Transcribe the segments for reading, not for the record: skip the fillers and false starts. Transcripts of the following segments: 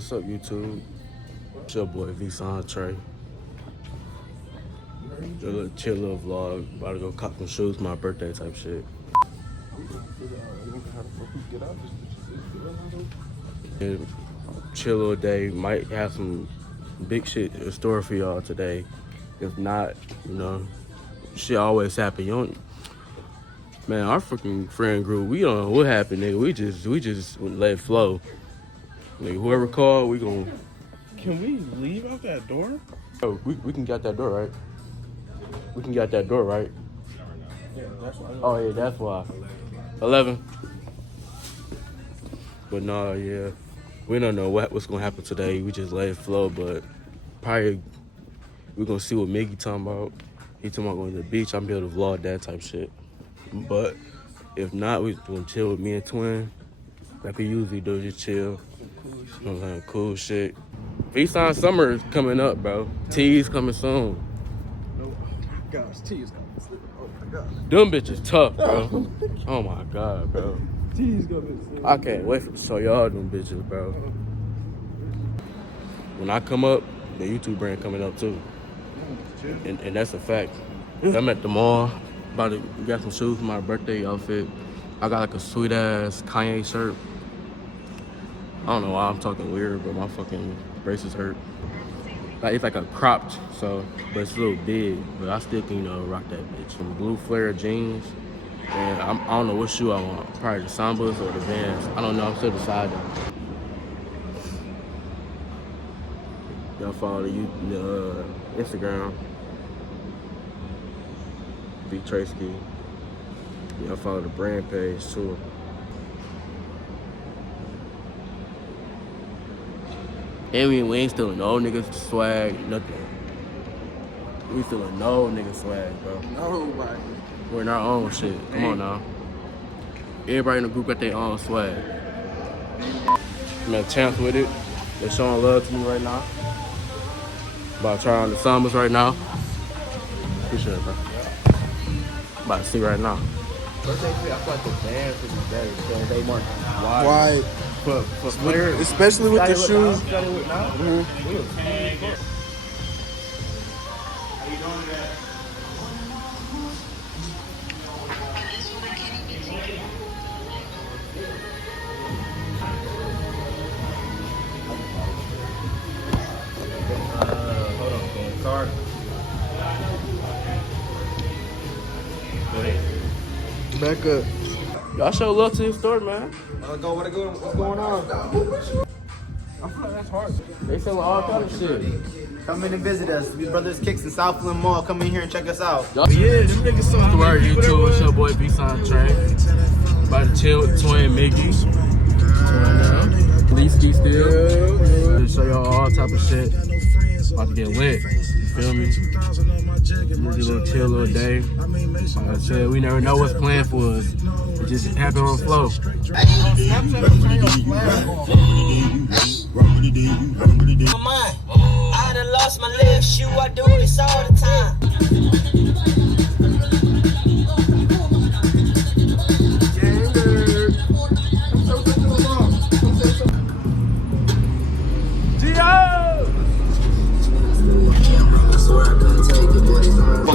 What's up, YouTube? It's your boy VSON Trey. A little chill little vlog. About to go cop some shoes for my birthday type shit. And chill little day. Might have some big shit in store for y'all today. If not, you know, shit always happen. You don't. Man, our freaking friend group, we don't know what happened, nigga. We just let it flow. Nigga, whoever called, we gon'. Can we leave out that door? Oh, we can get out that door, right? We can get out that door, right? Yeah, that's why. Oh yeah, that's why. 11. But no, yeah, we don't know what's gonna happen today. We just let it flow, but probably we're gonna see what Miggy talking about. He talking about going to the beach. I'm able to vlog that type shit. But if not, we gonna chill with me and Twin, like we usually do. Just chill. You know what I'm saying? Cool shit. VSON summer is coming up, bro. T's coming soon. Oh my gosh, T's coming. Oh my god. Them bitches tough, bro. Oh my god, bro. T's coming. I can't wait to show y'all them bitches, bro. When I come up, the YouTube brand coming up too. And that's a fact. I'm at the mall, about to get some shoes for my birthday outfit. I got like a sweet ass Kanye shirt. I don't know why I'm talking weird, but my fucking braces hurt. Like it's like a cropped, so but it's a little big, but I still can, you know, rock that bitch. Some blue flare jeans, and I don't know what shoe I want. Probably the Sambas or the Vans. I don't know. I'm still deciding. Y'all follow the Instagram, vtreyyyyy. Y'all follow the brand page too. And we ain't stealing no niggas swag, nothing. We stealing no nigga swag, bro. Nobody. We're in our own shit. Come on now. Everybody in the group got their own swag. I'm at a chance with it. They're showing love to me right now. About to try on the Sambas right now. Appreciate it, bro. About to see right now. Birthday fit, I feel like the band should be better because they want wide. For players, especially with the shoes. Hold on, man. Card. Go ahead. Back up. Y'all show love to your store, man. What's going on? I feel like that's hard. They selling all kind of shit. Come in and visit us. We brothers Kicks in Southland Mall. Come in here and check us out. Yeah, them niggas so hard. YouTube, it's your boy VSON Trey. About to chill with Twin Miggy. Leesky still. To show y'all all type of shit. About to get lit. You feel me? Just a little chill little day. Like I said, we never know what's planned for us. It just happen on the flow. I done lost my left shoe, I do this all the time.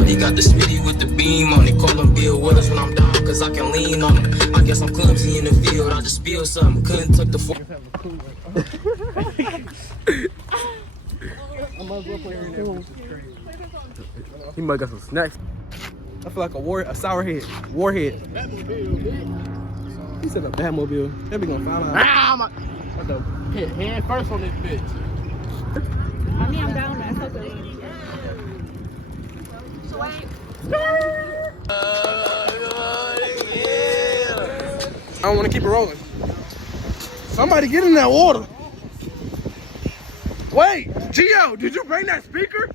He got the smitty with the beam on it. Call him Bill Willis when I'm down, cause I can lean on him. I guess I'm clumsy in the field, I just spilled something. Couldn't tuck the fork. He might got some snacks. I feel like a sour head. Warhead. He said a Batmobile. They be gonna find out. Ah, what the hit hand first on this bitch. I mean, I'm down. That's okay. I don't want to keep it rolling. Somebody get in that water. Wait, Gio, did you bring that speaker?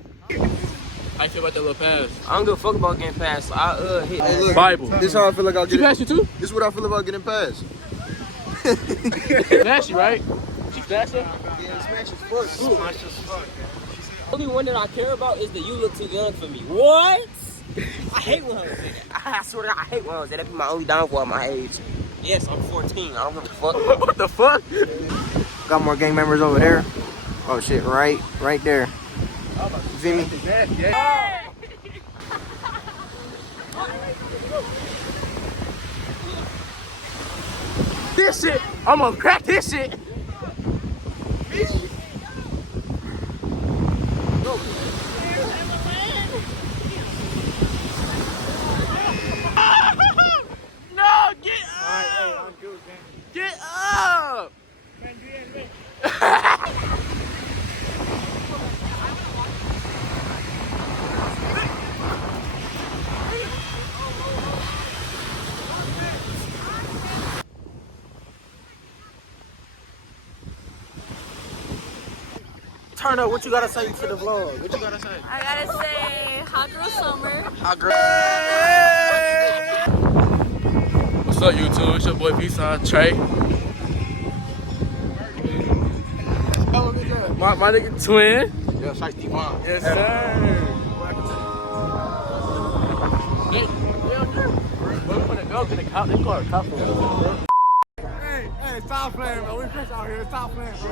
How you feel about that little pass? I don't give a fuck about getting past, so I hit Hey, look, Bible. This is how I feel like I'll She get passed you too? This is what I feel about getting past. Smash you, right? She smashed you? Yeah, smash as fuck. only one that I care about is that you look too young for me. What? I hate when hoes say that. I swear to God, I hate when hoes say that. That be my only downfall at my age. Yes, I'm 14. I don't give a fuck. What the fuck? Got more gang members over there. Oh shit, right there. You see me? This shit, I'm gonna crack this shit. No, get up! Get up! Turn up, what you gotta say to the vlog? What you gotta say? I gotta say, hot girl summer. Hot girl. What's up, YouTube? It's your boy VSON Trey. My nigga Twin. Yeah, Shice Devon. Yes, sir. Where we wanna go? Get a cop. They call a cop. Hey, stop playing, bro. We fish out here. Stop playing, bro.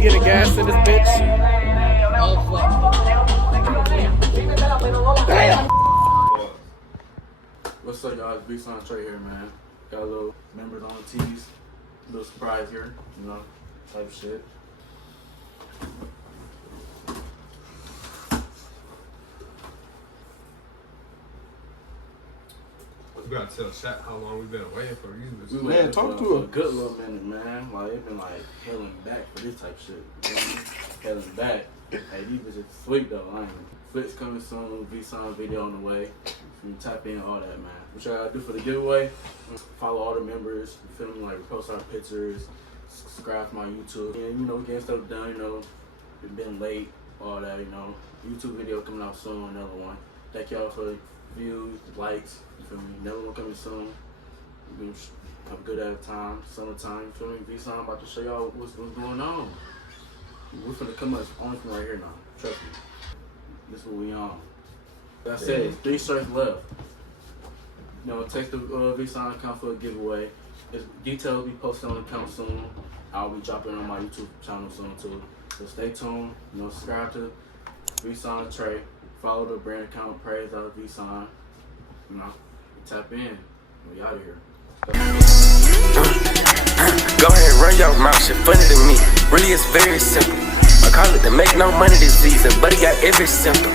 Get a gas in this bitch. Oh fuck. Damn. What's up, y'all? It's VSON Trey here, man. Got a little members on the tees. A little surprise here, you know, type shit. We gotta tell Shaq how long we've been waiting for you. Man, talk to a good little minute, man. Like, it's been like hailing back for this type shit. You know what I mean? Hailing back. Hey, these bitches sweet though. I ain't. Flicks coming soon. VSON video on the way. You tap in, all that, man. What y'all gotta do for the giveaway? Follow all the members. You feel me? Like, post our pictures. Subscribe to my YouTube. And, you know, getting stuff done, you know. It's been late, all that, you know. YouTube video coming out soon, another one. Thank y'all for the views, likes. You feel me? Another one coming soon. You know, have a good ass time. Summertime, you feel me? VSON about to show y'all what's going on. We're finna come up only from right here now. Trust me. This is what we on. Like I said, it's 3 shirts left. You know, text the VSON account for a giveaway. It's details will be posted on the account soon. I'll be dropping on my YouTube channel soon too. So stay tuned. You know, subscribe to VSON Trey. Follow the brand account PRAISE.VSON. You know, tap in. We out of here. Go ahead, run your mouth, shit funny to me. Really, it's very simple. I call it to make no money this season, but he got every symptom.